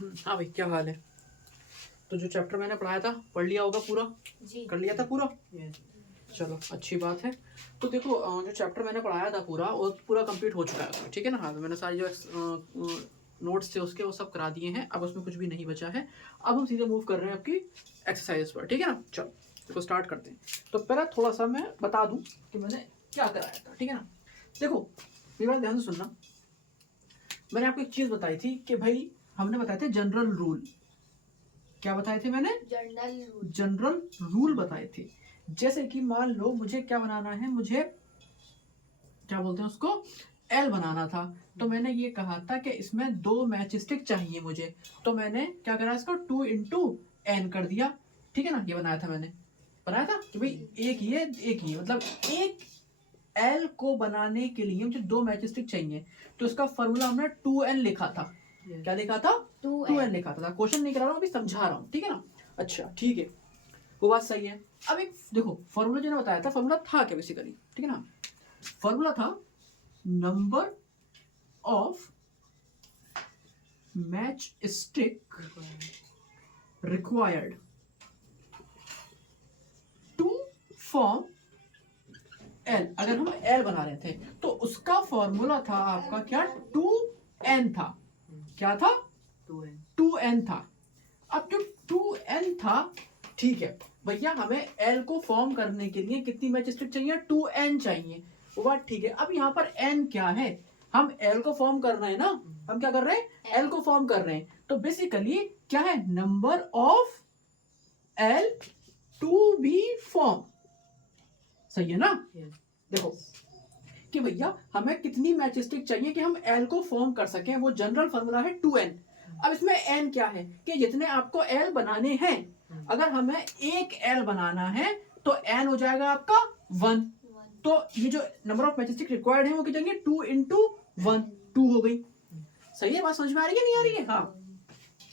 हाँ भाई, क्या हाल है? तो जो चैप्टर मैंने पढ़ाया था पढ़ लिया होगा पूरा? जी कर लिया था पूरा? चलो अच्छी बात है। तो देखो जो चैप्टर मैंने पढ़ाया था पूरा वो पूरा कंप्लीट हो चुका है, ठीक है ना? हाँ, तो मैंने सारी जो नोट्स थे उसके वो सब करा दिए हैं, अब उसमें कुछ भी नहीं बचा है। अब हम सीधे मूव कर रहे हैं आपकी एक्सरसाइज पर, ठीक है ना? चलो देखो स्टार्ट करते हैं। तो पहले थोड़ा सा मैं बता दूं कि मैंने क्या कराया था, ठीक है ना? देखो मेरी बात ध्यान से सुनना। मैंने आपको एक चीज़ बताई थी कि भाई हमने बताए थे जनरल रूल। क्या बताए थे मैंने? जनरल रूल बताए थे। जैसे कि मान लो मुझे क्या बनाना है, मुझे क्या बोलते हैं उसको, एल बनाना था। तो मैंने ये कहा था कि इसमें 2 मैच स्टिक चाहिए मुझे। तो मैंने क्या करा, इसको 2 इंटू एन कर दिया, ठीक है ना? ये बनाया था मैंने, बनाया था कि भाई एक ये मतलब एक एल को बनाने के लिए मुझे 2 मैच स्टिक चाहिए। तो इसका फॉर्मूला हमने 2n लिखा था। क्या लिखा था? 2n लिखा था। क्वेश्चन नहीं करा रहा हूँ, अभी समझा रहा हूँ, ठीक है ना? अच्छा ठीक है, वो बात सही है। अब एक देखो फॉर्मूला जो ने बताया था, फॉर्मूला था क्या बेसिकली, ठीक है ना? फॉर्मूला था number of match stick required to form L. अगर हम एल बना रहे थे तो उसका फॉर्मूला था आपका क्या? 2n था। क्या था? 2n था। अब जो 2n था, ठीक है भैया, हमें l को फॉर्म करने के लिए कितनी मैच स्टिक चाहिए? 2n चाहिए। वो बात ठीक है। अब यहाँ पर n क्या है? हम l को फॉर्म कर रहे हैं ना, हम क्या कर रहे हैं? l को फॉर्म कर रहे हैं। तो बेसिकली क्या है? Number of l to be form. सही है ना? देखो कि भैया हमें कितनी मैच स्टिक चाहिए कि हम एल को फॉर्म कर सकें, वो जनरल फॉर्मूला है 2n। अब इसमें n क्या है कि जितने आपको एल बनाने हैं, अगर हमें एक एल बनाना है तो n हो जाएगा आपका 1। तो ये जो number of match stick required है वो क्या जाएंगे? 2 इंटू 1, 2 हो गई। सही है? बात समझ में आ रही है नहीं आ रही है? हाँ।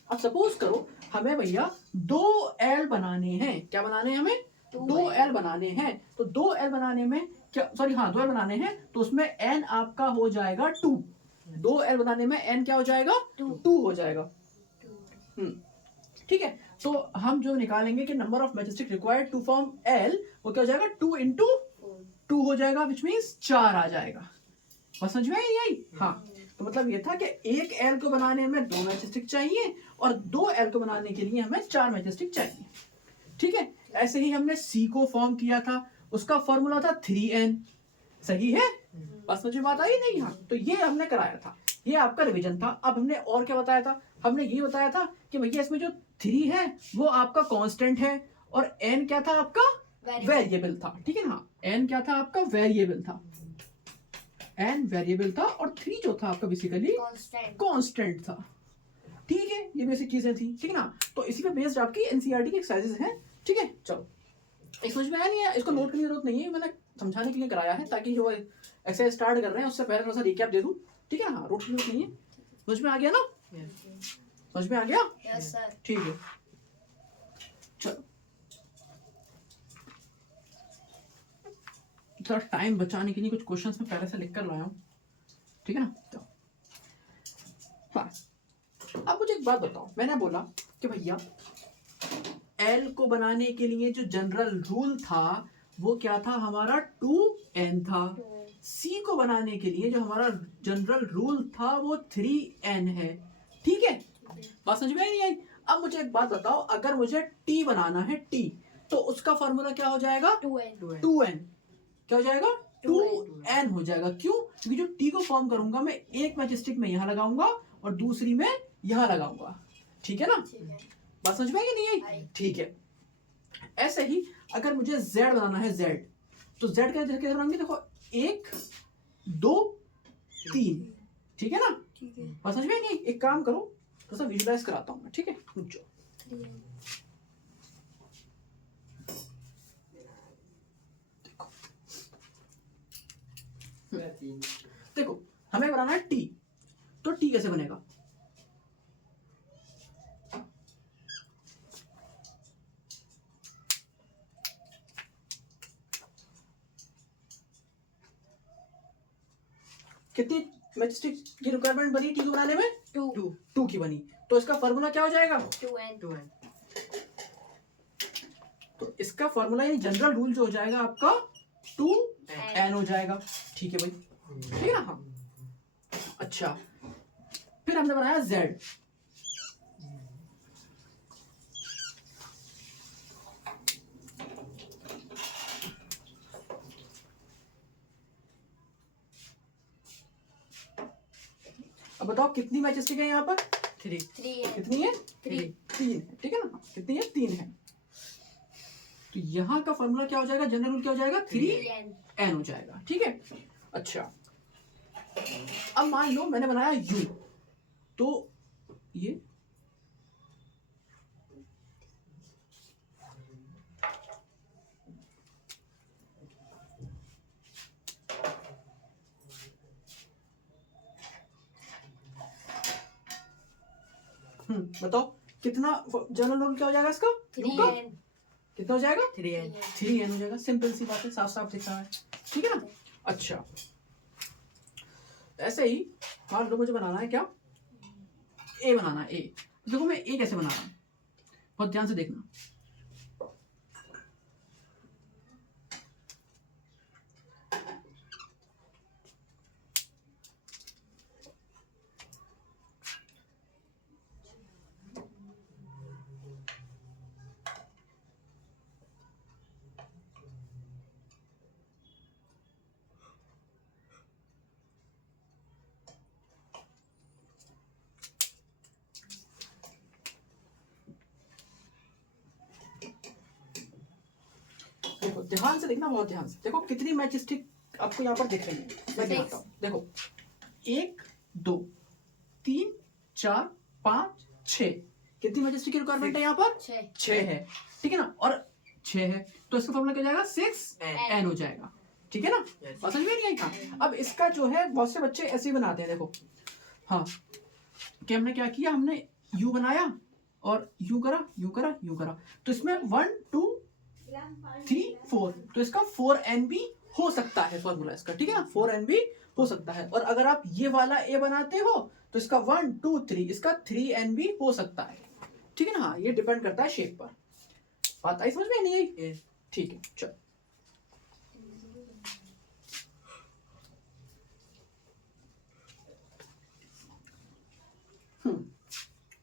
अब सपोज करो हमें भैया 2 एल बनाने हैं। क्या बनाने हैं हमें? 2 एल बनाने हैं। तो 2 एल बनाने में क्या, सॉरी हाँ 2 एल बनाने हैं तो उसमें एन आपका हो जाएगा 2। 2 एल बनाने में एन क्या हो जाएगा? 2 हो जाएगा। ठीक है। तो हम जो निकालेंगे कि number of match stick required to form L, वो क्या हो जाएगा? 2 इंटू 2 हो जाएगा, विच मीन्स 4 आ जाएगा। बस समझ में आई यही? हाँ। तो मतलब ये था कि एक एल को बनाने में 2 मैच स्टिक चाहिए और 2 एल को बनाने के लिए हमें 4 मैच स्टिक चाहिए, ठीक है? ऐसे ही हमने सी को फॉर्म किया था, उसका फॉर्मूला था 3n। सही है? बस मुझे बात आई नहीं? हाँ। तो ये हमने कराया था, ये आपका रिवीजन था। अब हमने और क्या बताया था? हमने ये बताया था कि भैया इसमें जो 3 है वो आपका कांस्टेंट है और n क्या था आपका? वेरिएबल था, ठीक है ना? n क्या था आपका? वेरिएबल था। n वेरिएबल था और 3 जो था आपका बेसिकली कांस्टेंट था, ठीक है? ये बेसिक चीजें थी, ठीक है ना? तो इसी पे बेस्ड आपकी एनसीईआरटी की एक्सरसाइजेस हैं, ठीक है? चलो एक समझ में आया नहीं है? इसको नोट करने की जरूरत नहीं है, मैंने समझाने के लिए कराया है ताकि जो एक्सरसाइज स्टार्ट कर रहे हैं उससे पहले थोड़ा सा रिकैप दे दूं, ठीक है? हाँ, नोट की जरूरत नहीं है। समझ में आ गया ना? समझ में आ गया? Yes sir. ठीक है चलो, थोड़ा टाइम बचाने के लिए कुछ क्वेश्चंस मैं पहले से लिख कर लाया हूँ, ठीक है ना? तो हाँ, अब मुझे एक बात बताओ। मैंने बोला कि भैया एल को बनाने के लिए जो जनरल रूल था वो क्या था हमारा? 2n था। सी को बनाने के लिए जो हमारा जनरल रूल था वो 3n है, ठीक है? बात समझ में आई नहीं आई? अब मुझे एक बात बताओ, अगर मुझे टी बनाना है, टी, तो उसका फॉर्मूला क्या हो जाएगा? 2n। क्या हो जाएगा? 2n हो जाएगा। क्यों? क्योंकि जो टी को फॉर्म करूंगा मैं एक मैच स्टिक में यहां लगाऊंगा और दूसरी में यहां लगाऊंगा, ठीक है ना? बात समझ में आई नहीं आई? ठीक है। ऐसे ही अगर मुझे z बनाना है, z, तो z कैसे बनाएंगे? देखो 1 2 3, ठीक है ना? बात समझ में आई नहीं? एक काम करो, थोड़ा सा विजुलाइज कराता हूं मैं, ठीक है? रुक जाओ। देखो हमें बनाना है टी, तो टी कैसे बनेगा? कितनी मैच स्टिक की रिक्वायरमेंट बनी टी को बनाने में? 2 की बनी। तो इसका फॉर्मूला क्या हो जाएगा? 2n। तो इसका फॉर्मूला यानी जनरल रूल जो हो जाएगा आपका 2n हो जाएगा। ठीक है भाई, ठीक है ना? हाँ, अच्छा, फिर हमने बनाया z। अब बताओ कितनी मैजेस्टिक है यहाँ पर? 3 कितनी है? 3 3। ठीक है ना? कितनी है? 3 है। तो यहाँ का फॉर्मूला क्या हो जाएगा? जनरल रूल क्या हो जाएगा? 3n हो जाएगा। ठीक है, अच्छा, अब मान लो मैंने बनाया u, तो ये बताओ कितना जनरल रूल क्या हो जाएगा इसका? 3n। कितना हो जाएगा? 3n हो जाएगा। सिंपल सी बात है, साफ साफ दिख रहा है। ठीक है ना? अच्छा, ऐसे ही मान लो मुझे बनाना है क्या? ए बनाना है। ए देखो मैं ए कैसे बना रहा हूं, बहुत ध्यान से देखना। देखो ध्यान से देखना, बहुत ध्यान से देखो कितनी मैचस्टिक आपको यहाँ पर दिख रही है। मैं दिखाता हूँ, देखो 1 2 3 4 5 6, कितनी मैचस्टिक की रिक्वायरमेंट है यहाँ पर? 6 है। ठीक है ना? और 6 है तो इसका फॉर्मूला क्या जाएगा? 6n हो जाएगा। ठीक है ना? और समझ में नहीं आई? हाँ, अब इसका जो है बहुत से बच्चे ऐसे ही बनाते हैं। देखो हाँ, कि हमने क्या किया, हमने u बनाया और u करा, तो इसमें 1 2 3 4, तो इसका 4n भी हो सकता है फॉर्मूला इसका। ठीक है ना? 4n भी हो सकता है। और अगर आप ये वाला a बनाते हो तो इसका 1 2 3, इसका 3n भी हो सकता है। ठीक है ना? हाँ, ये डिपेंड करता है शेप पर। बात आई समझ में? नहीं आई? ठीक है, चलो।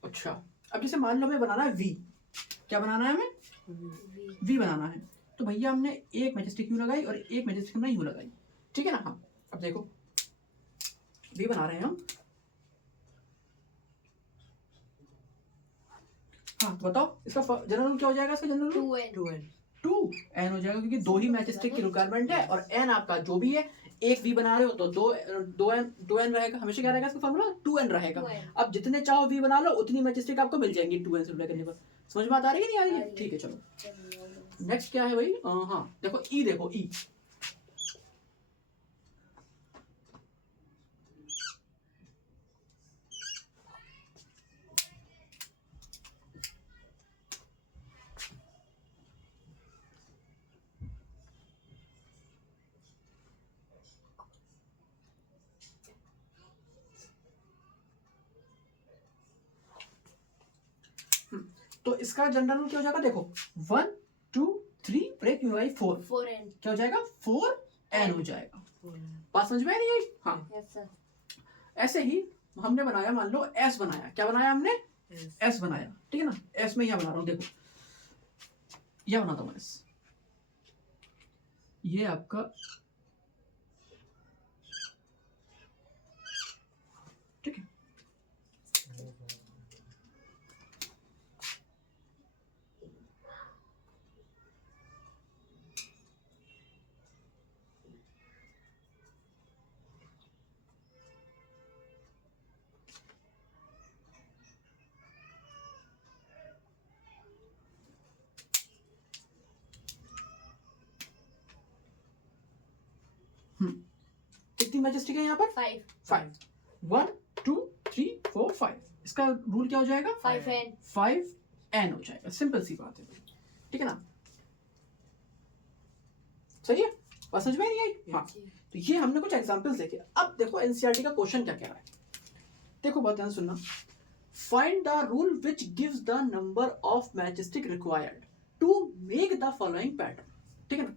अच्छा, अब जैसे मान लो हमें बनाना है v। क्या बनाना है हमें? v बनाना है। तो भैया हमने एक मैजेस्टिक u लगाई और एक मैजेस्टिक हमने u लगाई। ठीक है ना? हाँ, अब देखो v बना रहे हैं हम। हाँ, तो बताओ इसका जनरल रूल क्या हो जाएगा? इसका जनरल रूल 2n हो जाएगा, क्योंकि दो ही मैजेस्टिक की रिक्वायरमेंट है और n आपका जो भी है, एक v बना रहे हो तो 2n रहेगा। हमेशा क्या रहेगा इसका फॉर्मूला? 2n रहेगा। अब जितने चाहो v बना लो उतनी मैजेस्टिक आपको मिल जाएंगी 2n से मल्टीप्लाई करने पर। समझ में आ रही है नहीं आ रही है? ठीक है, चलो नेक्स्ट क्या है भाई? हाँ देखो e, देखो e। तो इसका जनरल रूल क्या हो जाएगा? देखो 1 2 3 ब्रेक 4n क्या हो जाएगा? 4n हो जाएगा। बात समझ में आ रही है? हाँ, ऐसे ही हमने बनाया, मान लो s बनाया। क्या बनाया हमने? s बनाया। ठीक है ना? s में यह बना रहा हूं, देखो यह बनाता हूं s। ये आपका ठीक है। कितनी मैजेस्टिक है यहाँ पर? 5 1 2 3 4 5। इसका रूल क्या हो जाएगा? 5n हो जाएगा। सिंपल सी बात है। ठीक है ना? सही है? बात समझ में नहीं आई? हाँ, तो ये हमने कुछ एग्जांपल्स देखे। अब देखो एनसीईआरटी का क्वेश्चन क्या कह रहा है। देखो बहुत ध्यान सुनना। Find the rule which gives the number of match stick required to make the following pattern. ठीक है ना,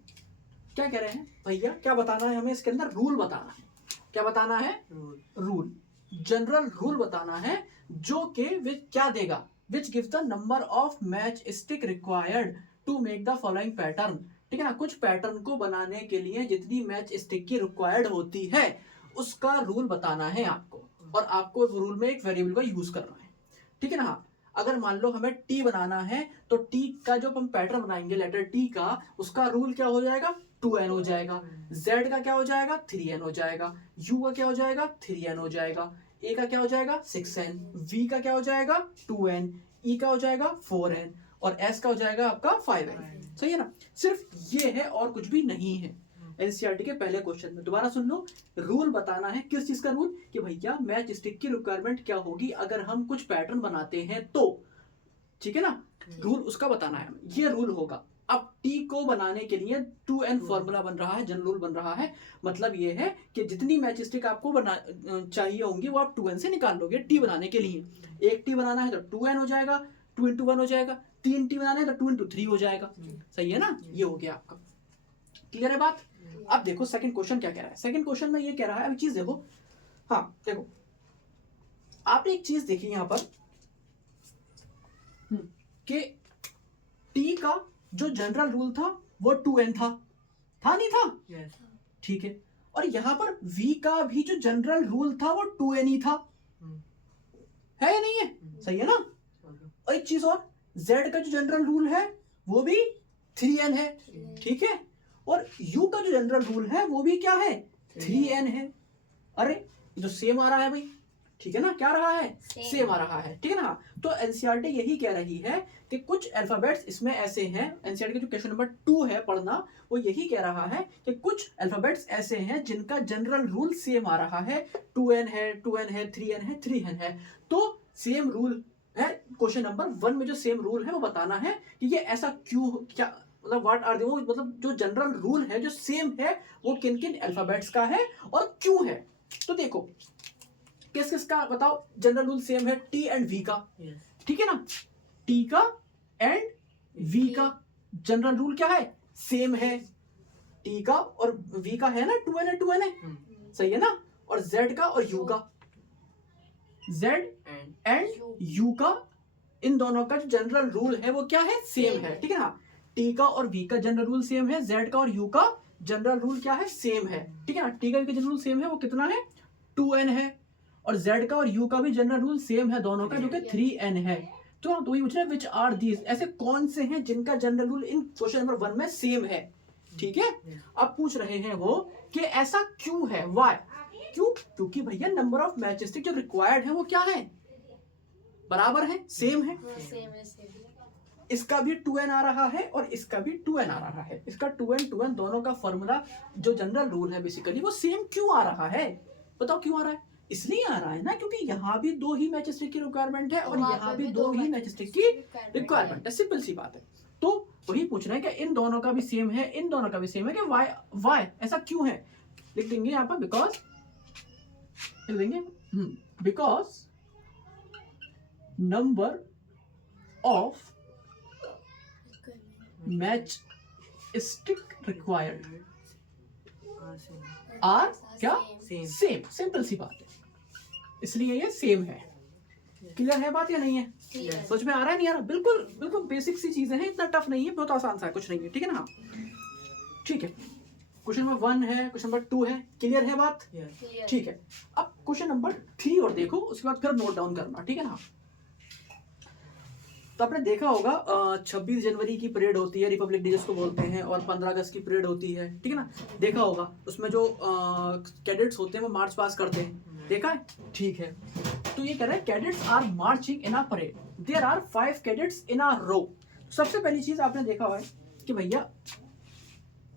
क्या कह रहे हैं भैया, क्या बताना है हमें इसके अंदर, रूल बताना है। क्या बताना है? रूल, जनरल रूल बताना है जो कि क्या देगा, which gives the number of match stick required to make the following pattern. ठीक है ना, कुछ पैटर्न को बनाने के लिए जितनी मैच स्टिक की रिक्वायर्ड होती है उसका रूल बताना है आपको, और आपको रूल में एक वेरिएबल का यूज करना है। ठीक है ना, अगर मान लो हमें टी बनाना है तो टी का जो हम पैटर्न बनाएंगे लेटर टी का, उसका रूल क्या हो जाएगा, 2n हो जाएगा। z का क्या हो जाएगा, 3n हो जाएगा। u का क्या हो जाएगा, 3n हो जाएगा। a का क्या हो जाएगा, 6n। v का क्या हो जाएगा, 2n। e का हो जाएगा 4n, और s का हो जाएगा आपका 5n। सही है ना, सिर्फ ये है और कुछ भी नहीं है। एनसीईआरटी के पहले क्वेश्चन में दोबारा सुन लो, रूल बताना है। किस चीज का रूल, कि भैया मैच स्टिक की रिक्वायरमेंट क्या होगी अगर हम कुछ पैटर्न बनाते हैं तो। ठीक है ना, रूल उसका बताना है, ये रूल होगा। अब टी को बनाने के लिए 2n फॉर्मूला बन रहा है, जनरल रूल बन रहा है। मतलब ये है कि जितनी मैच स्टिक आपको चाहिए होंगी वो आप 2n से निकाल लोगे टी बनाने के लिए। एक टी बनाना है तो 2n हो जाएगा, 2 into 1 हो जाएगा। 3 टी बनाना है तो 2 into 3 हो जाएगा। सही है ना, ये हो गया आपका। क्लियर है बात? अब देखो सेकंड क्वेश्चन क्या कह रहा है। सेकंड क्वेश्चन में ये कह रहा है, अब चीज देखो, हाँ देखो, आपने एक चीज देखी यहां पर कि टी का जो जनरल रूल था वो 2n था नहीं था? ठीक है, और यहां पर v का भी जो जनरल रूल था वो 2n ही था, है या नहीं है? सही है ना। और एक चीज और, z का जो जनरल रूल है वो भी 3n है। ठीक है, और u का जो जनरल रूल है वो भी क्या है, 3n है। अरे ये तो सेम आ रहा है भाई। ठीक है ना, क्या रहा है, सेम आ रहा है। ठीक है ना, तो एनसीईआरटी यही कह रही है कि कुछ अल्फाबेट्स इसमें ऐसे हैं। एनसीईआरटी का जो क्वेश्चन नंबर 2 है पढ़ना, वो यही कह रहा है कि कुछ अल्फाबेट्स ऐसे हैं जिनका जनरल रूल सेम आ रहा है। 2n है, 2n है, 3n है, 3n है। तो सेम रूल है, क्वेश्चन नंबर 1 में जो सेम रूल है वो बताना है कि ये ऐसा क्यों, क्या मतलब व्हाट आर वो, मतलब जो जनरल रूल है जो सेम है वो किन किन अल्फाबेट्स का है और क्यों है। तो देखो किस किस का बताओ, जनरल रूल सेम है, टी एंड वी का। ठीक है ना, टी का एंड वी का जनरल रूल क्या है, सेम है। टी का और वी का है ना, 2n है, 2n है। सही है ना, और z का और u का, z एंड u का, इन दोनों का जो जनरल रूल है वो क्या है, सेम है। ठीक है ना, टी का और v का जनरल रूल सेम है, z का और u का जनरल रूल क्या है, सेम है। ठीक है ना, टी का जनरल रूल सेम है, वो कितना है, 2n है, और z का और u का भी जनरल रूल सेम है दोनों का, जो कि 3n है। तो वही पूछ रहे हैं विच आर दीज, ऐसे कौन से हैं जिनका general rule in question number 1 में सेम है। ठीक है, अब पूछ रहे हैं वो कि ऐसा क्यों है, व्हाई, क्यों, क्योंकि भैया नंबर ऑफ मैच स्टिक जो रिक्वायर्ड है वो क्या है, बराबर है, सेम है। इसका भी 2n आ रहा है और इसका भी 2n आ रहा है। इसका 2n दोनों का फॉर्मूला जो जनरल रूल है बेसिकली वो सेम क्यों आ रहा है, बताओ क्यों आ रहा है? इसलिए आ रहा है ना क्योंकि यहाँ भी 2 ही मैच स्टिक की रिक्वायरमेंट है और यहाँ भी 2 ही मैच स्टिक की रिक्वायरमेंट है, सिंपल सी बात है। तो वही पूछ रहे हैं कि इन दोनों का भी सेम है, इन दोनों का भी सेम है, कि वाई ऐसा क्यों है। लिख देंगे यहाँ पर बिकॉज, लिख देंगे because number of match stick required are क्या, सेम, सिंपल सी बात है, इसलिए ये सेम है। क्लियर है बात या नहीं है? समझ में आ रहा है नहीं आ रहा? बिल्कुल बिल्कुल बेसिक सी चीजें हैं, इतना टफ नहीं है, बहुत आसान सा है, कुछ नहीं है। ठीक है ना, ठीक है। क्वेश्चन नंबर 1 है, क्वेश्चन नंबर 2 है, क्लियर है बात? ठीक है, अब क्वेश्चन नंबर 3 और देखो, उसके बाद फिर नोट डाउन करना। ठीक है ना, तो आपने देखा होगा 26 जनवरी की परेड होती है, रिपब्लिक डे जिसको बोलते हैं, और 15 अगस्त की परेड होती है। ठीक है ना, देखा होगा उसमें जो कैडेट्स होते हैं वो मार्च पास करते हैं, देखा है? ठीक है, तो ये कह रहा है cadets are marching in a parade, there are 5 cadets in a row. सबसे पहली चीज आपने देखा हुआ है कि भैया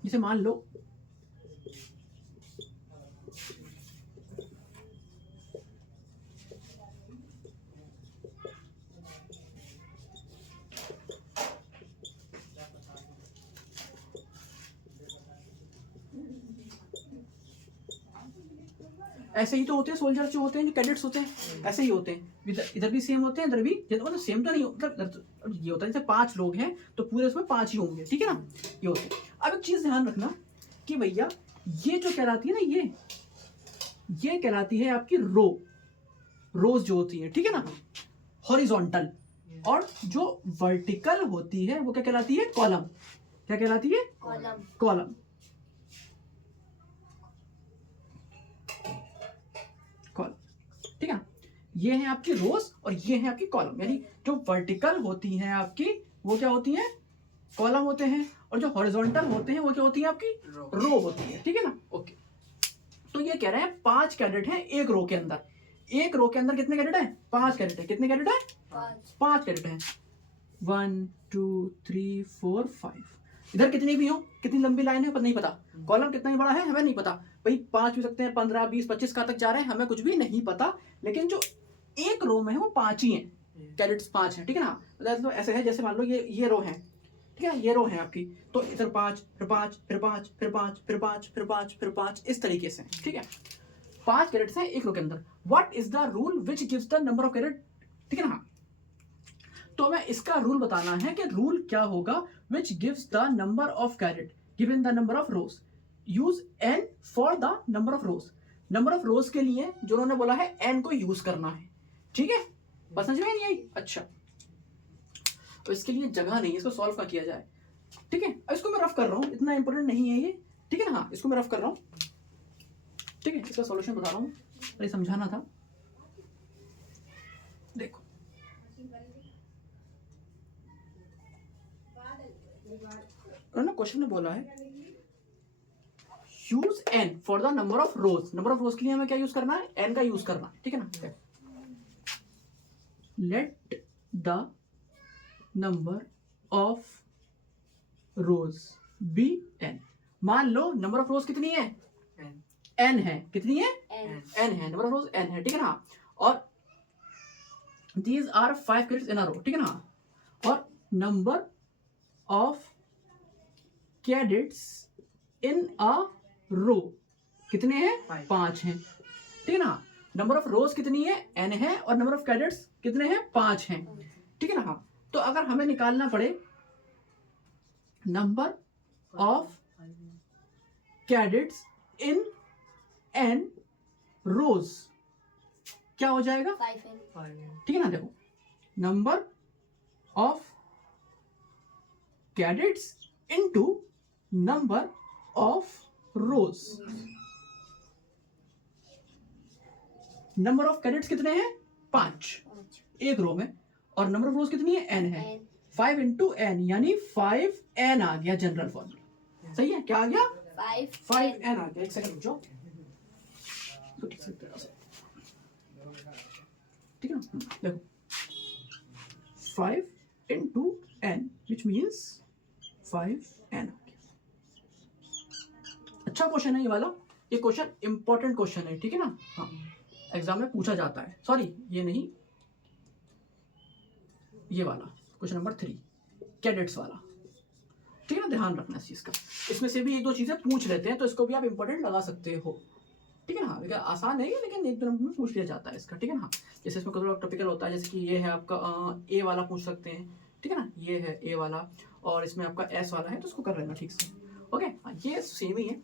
जैसे मान लो ऐसे ही तो होते हैं सोल्जर जो होते हैं, जो कैडेट्स होते हैं ऐसे ही होते हैं, इधर भी सेम होते हैं, इधर भी, मतलब सेम तो नहीं, मतलब ये होता है जैसे 5 लोग हैं तो पूरे उसमें 5 ही होंगे, ठीक है ना, ये होते हैं। अब एक चीज ध्यान रखना कि भैया ये जो कहलाती है ना, ये कहलाती है आपकी रोज जो होती है, ठीक है ना, हॉरिजॉन्टल, और जो वर्टिकल होती है वो क्या कहलाती है, कॉलम। क्या कहलाती है, कॉलम। ठीक है, ये है आपकी रोज और ये है आपकी कॉलम, यानी जो वर्टिकल होती हैं आपकी वो क्या होती हैं, कॉलम होते हैं, और जो हॉरिजॉन्टल होते हैं वो क्या होती है, आपकी रो होती है, ठीक है ना। ओके, तो ये कह रहे हैं 5 कैडेट हैं एक रो के अंदर। एक रो के अंदर कितने कैडेट हैं, 5 कैडेट है। कितने कैडेट है, 5 कैडेट हैं। 1 2 3 4 5। इधर कितनी भी हो, कितनी लंबी लाइन है पर नहीं पता, कॉलम कितना ही बड़ा है हमें नहीं पता भाई, 5 भी सकते हैं, 15 20 25 कहां तक जा रहे हैं हमें कुछ भी नहीं पता, लेकिन जो एक रो में है वो 5 ही हैं, कैडेट्स 5 हैं, ठीक है ना। मतलब ऐसे है जैसे मान लो ये रो है, ठीक है, ये रो है आपकी, तो इधर 5 फिर 5 फिर 5 फिर 5 फिर 5 फिर 5 फिर 5 इस तरीके से, ठीक है। 5 कैडेट्स हैं एक रो के अंदर। What is the rule which gives the number of cadet, ठीक है ना। तो हमें इसका रूल बताना है कि रूल क्या होगा, विच gives the number of cadet given the number of rose, use n for the number of rose. Number of रोज के लिए जो उन्होंने बोला है n को यूज करना है, ठीक है, बस समझ में नहीं आई। अच्छा, तो इसके लिए जगह नहीं है, इसको सॉल्व का किया जाए, ठीक है। इसको मैं रफ कर रहा हूं, इतना इंपॉर्टेंट नहीं है ये, ठीक है ना। हाँ, इसको मैं रफ कर रहा हूं, ठीक है, इसका सॉल्यूशन बता रहा हूं, अरे समझाना था। देखो ना, क्वेश्चन में बोला है use n for the number of rose. Number of रोज के लिए हमें क्या यूज करना है, n का यूज करना है, ठीक है ना। Let the number of rows be n। मान लो नंबर ऑफ रोज कितनी है, n है, कितनी है, n है, नंबर ऑफ रोज n है, ठीक है ना। और these are 5 cadets in a रो, ठीक है ना। और number of cadets in a रो कितने हैं, 5 हैं, ठीक है ना। नंबर ऑफ रोज कितनी है, n है, और नंबर ऑफ कैडेट्स कितने हैं, 5 हैं, ठीक है ना। हाँ, तो अगर हमें निकालना पड़े number of cadets in n रोज, क्या हो जाएगा, 5n, ठीक है ना। देखो, number of cadets into number of rose. Number of cadets कितने हैं, 5 एक रो में, और नंबर ऑफ रोज कितनी है, n है, 5 इंटू n, यानी 5n आ गया जनरल फॉर्मूला। सही है, क्या आ गया, 5n आ गया। एक सेकंड रुको, तो ठीक से ठीक है ना। देखो 5 into n which means 5n। अच्छा क्वेश्चन है ये वाला, ये क्वेश्चन इंपॉर्टेंट क्वेश्चन है, ठीक है ना। हाँ, एग्जाम में पूछा जाता है, सॉरी ये नहीं, ये वाला क्वेश्चन नंबर 3 कैडेट्स वाला, ठीक है ना। ध्यान रखना इस चीज का, इसमें से भी एक दो चीजें पूछ लेते हैं तो इसको भी आप इंपॉर्टेंट लगा सकते हो, ठीक है ना। आसान नहीं है लेकिन एक दो नंबर में पूछ लिया जाता है इसका, ठीक है ना। जैसे इसमें थोड़ा टॉपिकल होता है, जैसे कि ये है आपका ए वाला पूछ सकते हैं, ठीक है ना, ये है ए वाला, और इसमें आपका एस वाला है, तो इसको कर लेना ठीक से, ओके। हाँ, ये सेम ही है।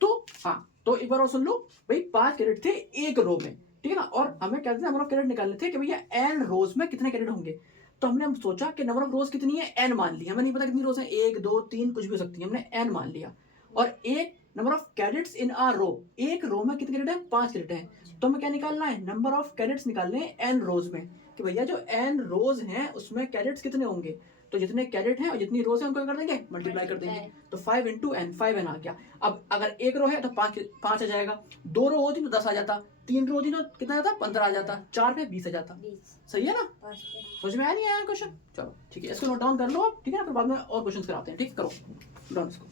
तो हाँ, तो एक बार और सुन लो भाई, 5 कैडेट थे एक रो में, ठीक है ना, और हमें क्या नंबर ऑफ कैडेट निकालने थे कि भैया n रोज में कितने कैडेट होंगे। तो हमने सोचा कि नंबर ऑफ रोज कितनी है, n मान लिया, हमें नहीं पता कितनी रोज है, 1 2 3 कुछ भी हो सकती है, हमने n मान लिया। और एक नंबर ऑफ कैडेट्स इन आ रो, एक रो में कितने कैडेट है, 5 कैडेट है। तो हमें क्या निकालना है, नंबर ऑफ कैडेट्स निकालने हैं n रोज में, कि भैया जो n रोज हैं उसमें कैडेट्स कितने होंगे। तो जितने कैडेट हैं और जितनी रोज है उनको कर देंगे, मल्टीप्लाई कर देंगे, तो 5 इंटू n, 5n आ गया। अब अगर एक रो है तो 5 आ जाएगा, 2 रो होती तो 10 आ जाता, 3 रो होती तो कितना आता, 15 आ जाता, 4 पे 20 आ जाता। सही है ना, समझ में आया नहीं आया क्वेश्चन। चलो ठीक है, इसको नोट डाउन कर लो आप, ठीक है ना, फिर बाद में और क्वेश्चन कराते हैं, ठीक, करो डाउन इसको।